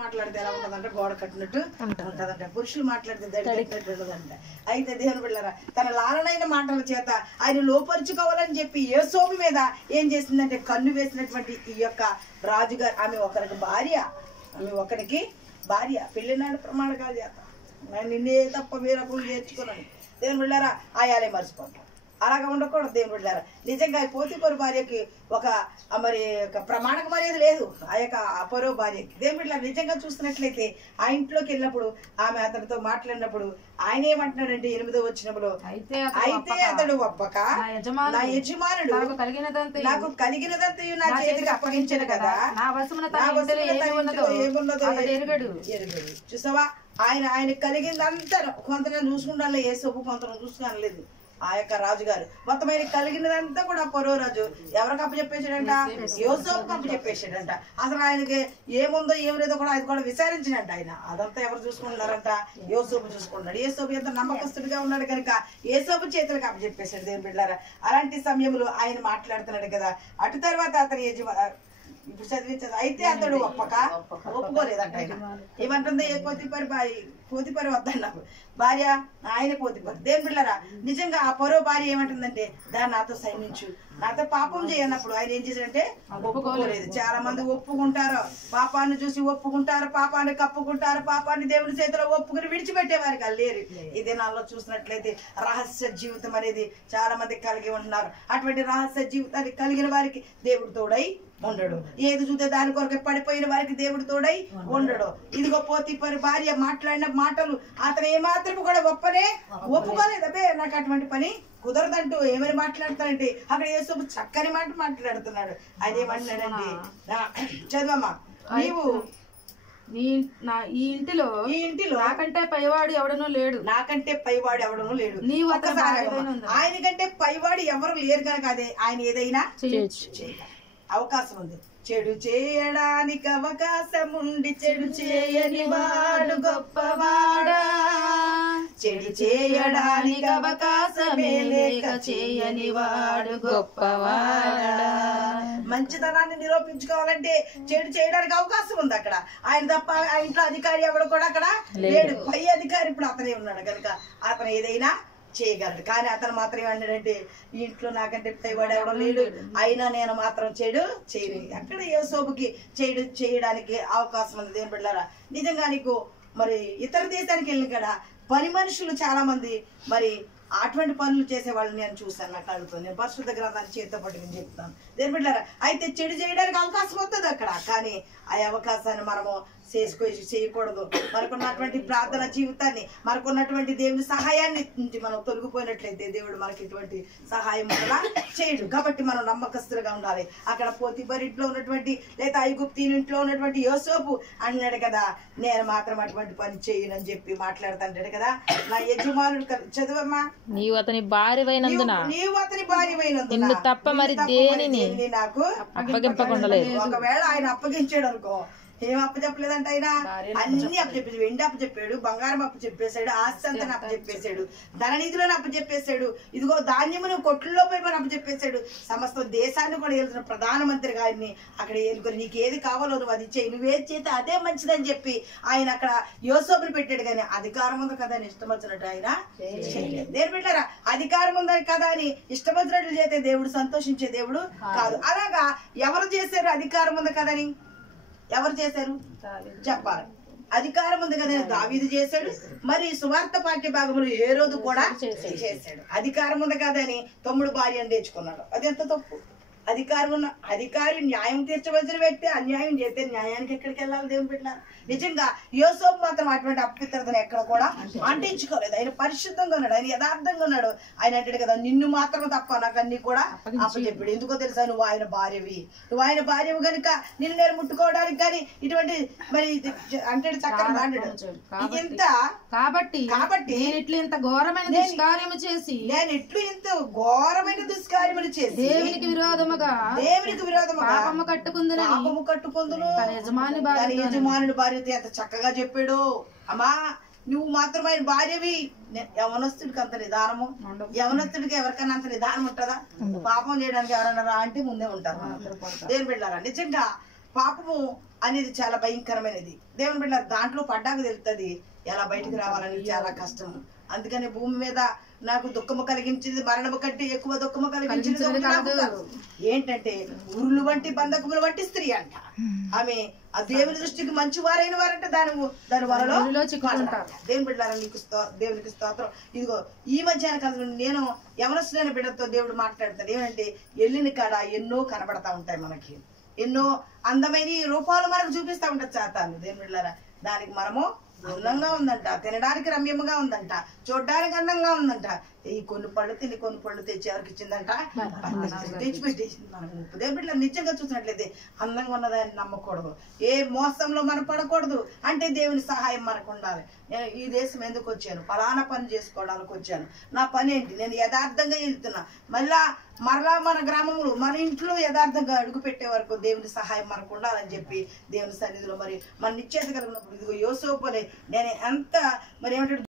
మాట్లాడితే ఎలా ఉంటదంటే గోడ కట్టినట్టు ఉంటదంట. పురుషులు మాట్లాడితే దడికట్టినట్టు ఉండదంట. అయితే దేవుని బిడ్డలారా తన లాలనైన మాటల చేత ఆయన లోపరుచుకోవాలని చెప్పి యేసోబు మీద ఏం చేసిందంటే కన్ను వేసినటువంటి ఈ యొక్క రాజుగారు ఆమె ఒకరికి భార్య, పెళ్ళినాడు ప్రమాణకాలు చేత నిన్నే తప్ప వేరొకరు చేర్చుకున్నాను. దేవుని బిడ్డలారా ఆయాలే మర్చిపోతాం. అలాగా ఉండకూడదు. దేవుని బిడ్డలారా నిజంగా పోతీఫరు భార్యకి ఒక ప్రమాణక మర్యాద లేదు. ఆ యొక్క అపరో భార్యకి. దేవుని బిడ్డలారా నిజంగా చూస్తున్నట్లయితే ఆ ఇంట్లోకి వెళ్ళినప్పుడు ఆమె అతనితో మాట్లాడినప్పుడు ఆయన ఏమంటున్నాడంటే 8వ వచనంలో, అయితే అతడు ఒప్పక నా యజమానుడు నాకు కలిగినదంతయు నా చేతికి అప్పగించను కదా, ఏమున్నదో ఎరుగడు. చూసావా, ఆయన కలిగిందంతా కొంతమంది చూసుకుంటాను యేసోబు, కొంతమంది చూసుకునలేదు. ఆ యొక్క రాజుగారు మొత్తం ఆయన కలిగినదంతా కూడా పరో రాజు ఎవరికి అప్పచెప్పేసాడంట? యోసేపుకు అప్పచెప్పేసాడంట. అసలు ఆయనకి ఏముందో ఏం లేదో కూడా ఆయన కూడా విచారించినట్ట. ఆయన అదంతా ఎవరు చూసుకుంటున్నారంట? యోసేపు చూసుకుంటున్నాడు. యేసోబు ఎంత నమ్మకస్తుడిగా ఉన్నాడు కనుక యేసోబు చేతులకు అప్పచెప్పేశాడు. దేవుని బిడ్డలారా అలాంటి సమయంలో ఆయన మాట్లాడుతున్నాడు కదా. అటు తర్వాత అతని ఇప్పుడు చదివించదు. అయితే అతడు ఒప్పుకోలేదంట. ఆయన ఏమంటుంది? పోతీఫరు వద్దన్నావు భార్య, ఆయన పోతీఫరు. దేవుని బిడ్డలారా నిజంగా ఆ పరో భార్య ఏమంటుందంటే దాన్ని నాతో సైనించు, నాతో పాపం చేయన్నప్పుడు ఆయన ఏం చేశాడంటే ఒప్పుకోలేదు. చాలా మంది ఒప్పుకుంటారు, పాపాన్ని చూసి ఒప్పుకుంటారు, పాపాన్ని కప్పుకుంటారు, పాపాన్ని దేవుని చేతిలో ఒప్పుకుని విడిచిపెట్టే వారికి లేరు. ఈ దినాల్లో చూసినట్లయితే రహస్య జీవితం అనేది చాలా మంది కలిగి ఉంటున్నారు. అటువంటి రహస్య జీవితాన్ని కలిగిన వారికి దేవుడు తోడై ఉండడు. ఏది చూస్తే దాని కొరకు పడిపోయిన వారికి దేవుడు తోడై ఉండడు. ఇదిగో పోతీఫరు భార్య మాట్లాడిన మాటలు అతను ఏమాత్రం కూడా ఒప్పుకోలేదు. అబ్బే నాకు అటువంటి పని కుదరదంటూ ఏమని మాట్లాడతాడంటే అక్కడ యేసోబు చక్కని మాట మాట్లాడుతున్నాడు. ఆయన ఏమంటున్నాడంటే, చదవమ్మా, నీవు ఈ ఇంటిలో నాకంటే పైవాడు ఎవడనూ లేడు, నీవు ఆయన కంటే పైవాడు ఎవరు లేరు కనుక అదే ఆయన ఏదైనా అవకాశం ఉంది. చెడు చేయడానికి అవకాశం ఉండి చెడు చేయని వాడు గొప్పవాడా, చెడు చేయడానికి అవకాశమే లేక చేయని వాడు గొప్పవాడా. మంచితనాన్ని నిరూపించుకోవాలంటే చెడు చేయడానికి అవకాశం ఉంది అక్కడ. ఆయన తప్ప ఆ ఇంట్లో అధికారి ఎవడు కూడా అక్కడ లేడు. పై అధికారి ఇప్పుడు అతనే ఉన్నాడు కనుక అతను ఏదైనా చేయగలడు. కానీ అతను మాత్రం ఏమన్నాడంటే ఈ ఇంట్లో నాకంటే పైవాడు ఎవడం లేడు, అయినా నేను మాత్రం చెడు చేయలేదు. అక్కడ యేసోబుకి చెడు చేయడానికి అవకాశం ఉంది. దేవుని బిడ్డలారా నిజంగా నీకు మరి ఇతర దేశానికి వెళ్ళిన కదా పని మనుషులు చాలా మంది మరి అటువంటి పనులు చేసే వాళ్ళని నేను చూసాను. నాకు అడుగుతాను, నేను పరిశుద్ధ గ్రంథాన్ని చేతితో పట్టుకుని చెప్తాను. దేవుని బిడ్డలారా అయితే చెడు చేయడానికి అవకాశం వస్తుంది అక్కడ. కానీ ఆ అవకాశాన్ని మనము చేయకూడదు. మనకున్నటువంటి ప్రార్థన జీవితాన్ని, మనకున్నటువంటి దేవుని సహాయాన్ని నుంచి మనం తొలగిపోయినట్లయితే దేవుడు మనకి ఇటువంటి సహాయం కూడా చేయడు. కాబట్టి మనం నమ్మకస్తులుగా ఉండాలి. అక్కడ పోతీఫరు ఇంట్లో ఉన్నటువంటి లేదా ఐగుప్తు ఇంట్లో ఉన్నటువంటి యోసేపు అన్నాడు కదా, నేను మాత్రం అటువంటి పని చేయనని చెప్పి మాట్లాడుతాడు కదా. నా యజమానుడు చదవమ్మా, నీవు అతని భార్యవైనందున తప్ప మరి దేనిని నాకు అప్పగింపకుండలేదు. ఒకవేళ ఆయన అప్పగించాడు అనుకో, ఏం అప్పచెప్పలేదంట ఆయన అన్ని అప్పచెప్పేసాడు. వెండి అప్పచెప్పాడు, బంగారం అప్పచెప్పేశాడు, ఆస్తి అంతా అప్పచెప్పేశాడు, ధననిధిలోని అప్పచెప్పేశాడు, ఇదిగో ధాన్యమును కొట్లలో పోయి మనం అప్పచెప్పేశాడు. సమస్త దేశాన్ని కూడా ఏలుతున్న ప్రధానమంత్రి గారిని అక్కడ ఏలుకొని నీకు ఏది కావాలో నువ్వు అది చేయి, నువ్వేది చేస్తే అదే మంచిదని చెప్పి ఆయన అక్కడ యోసేపుని పెట్టాడు. కానీ అధికారం ఉంది కదా అని ఇష్టం వచ్చినట్టు ఆయన చేయలేదు. దేవుని బిడ్డలారా అధికారం ఉందని కదా అని ఇష్టం వచ్చినట్లు చేస్తే దేవుడు సంతోషించే దేవుడు కాదు. అలాగా ఎవరు చేశారు? అధికారం ఉంది కదని ఎవరు చేశారు చెప్పాలి. అధికారం ఉంది కదా దావీదు చేశాడు, మరి సువార్త పాఠ్య భాగంలో హేరోదు కూడా చేశాడు. అధికారం ఉంది కదని తమ్ముడు భార్య అని తెచ్చుకున్నాడు. అది ఎంత తప్పు. అధికారి న్యాయం తీర్చవలసిన వ్యక్తి అన్యాయం చేస్తే న్యాయానికి ఎక్కడికి వెళ్ళాలి? దేవుని బిడ్డలారా నిజంగా యోసేపు మాత్రం అటువంటి అపవిత్రతను ఎక్కడ కూడా అంటించుకోలేదు. ఆయన పరిశుద్ధంగా ఉన్నాడు, ఆయన యథార్థంగా ఉన్నాడు. ఆయన అంటాడు కదా, నిన్ను మాత్రం తప్ప నాకు అన్ని కూడా అప్పచెప్పాడు. ఎందుకో తెలుసా, నువ్వు ఆయన భార్యవి కనుక నిన్ను నేను ముట్టుకోవడానికి కానీ ఇటువంటి మరి అంటే చక్కని మాట్లాడు. కాబట్టి నేను ఇట్లు ఇంత ఘోరమైన దుష్కార్యము చేసి దేవునికి విరోధముగా పాపము కట్టుకుందును యజమానుడి భార్యతో ఎంత చక్కగా చెప్పాడు. అమ్మా నువ్వు మాత్రం ఆయన భార్యవి. యవనస్తుడికి అంత నిదానము, యవనస్తుడికి ఎవరికైనా అంత నిదానం ఉంటుందా? పాపం చేయడానికి ఎవరన్నా రా అంటే ముందే ఉంటారు. దేని బిడ్డారా నిజంగా పాపము అనేది చాలా భయంకరమైనది. దేవుని బిడ్డ దాంట్లో పడ్డాక తెలుస్తుంది ఎలా బయటకు రావాలని. చాలా కష్టం. అందుకని భూమి మీద నాకు దుఃఖము కలిగించింది, మరణము కంటే ఎక్కువ దుఃఖము కలిగించింది ఏంటంటే ఉరులు వంటి బంధకముల వంటి స్త్రీ అంట. ఆమె ఆ దేవుని దృష్టికి మంచివారైన వారంటే దాని వలలో దేవుని బిడ్డారా దేవునికి స్తోత్రం. ఇదిగో ఈ మధ్యాహ్న కాలంలో నేను యవనస్తులైన బిడ్డతో దేవుడు మాట్లాడతాడు. ఏమంటే వెళ్ళిన కాడ ఎన్నో కనబడతా ఉంటాయి, మనకి ఎన్నో అందమైన రూపాలు మనకు చూపిస్తా ఉంటారు చాతాను. దేవుని బిడ్డారా దానికి మనము అందంగా ఉందంట, తినడానికి రమ్యముగా ఉందంట, చూడడానికి అందంగా ఉందంట. ఈ కొన్ని పళ్ళు తిని కొన్ని పళ్ళు తెచ్చి ఎవరికి ఇచ్చిందంట, తెచ్చిపెట్టేసింది మనకు. దేవుని బిడ్డ నిజంగా చూసినట్లయితే అందంగా ఉన్నదాన్ని నమ్మకూడదు, ఏ మోసంలో మనం పడకూడదు. అంటే దేవుని సహాయం మనకు ఉండాలి. నేను ఈ దేశం ఎందుకు వచ్చాను? ఫలానా పని చేసుకోవడానికి వచ్చాను. నా పని ఏంటి? నేను యథార్థంగా వెళ్తున్నా. మరలా మన గ్రామంలో మన ఇంట్లో యథార్థంగా అడుగు పెట్టే వరకు దేవుని సహాయం మనకు ఉండాలని చెప్పి దేవుని సన్నిధిలో మరి మన నిశ్చేత కలిగినప్పుడు ఇదిగో యోసేపు నేను ఎంత మరి ఏమంటాడు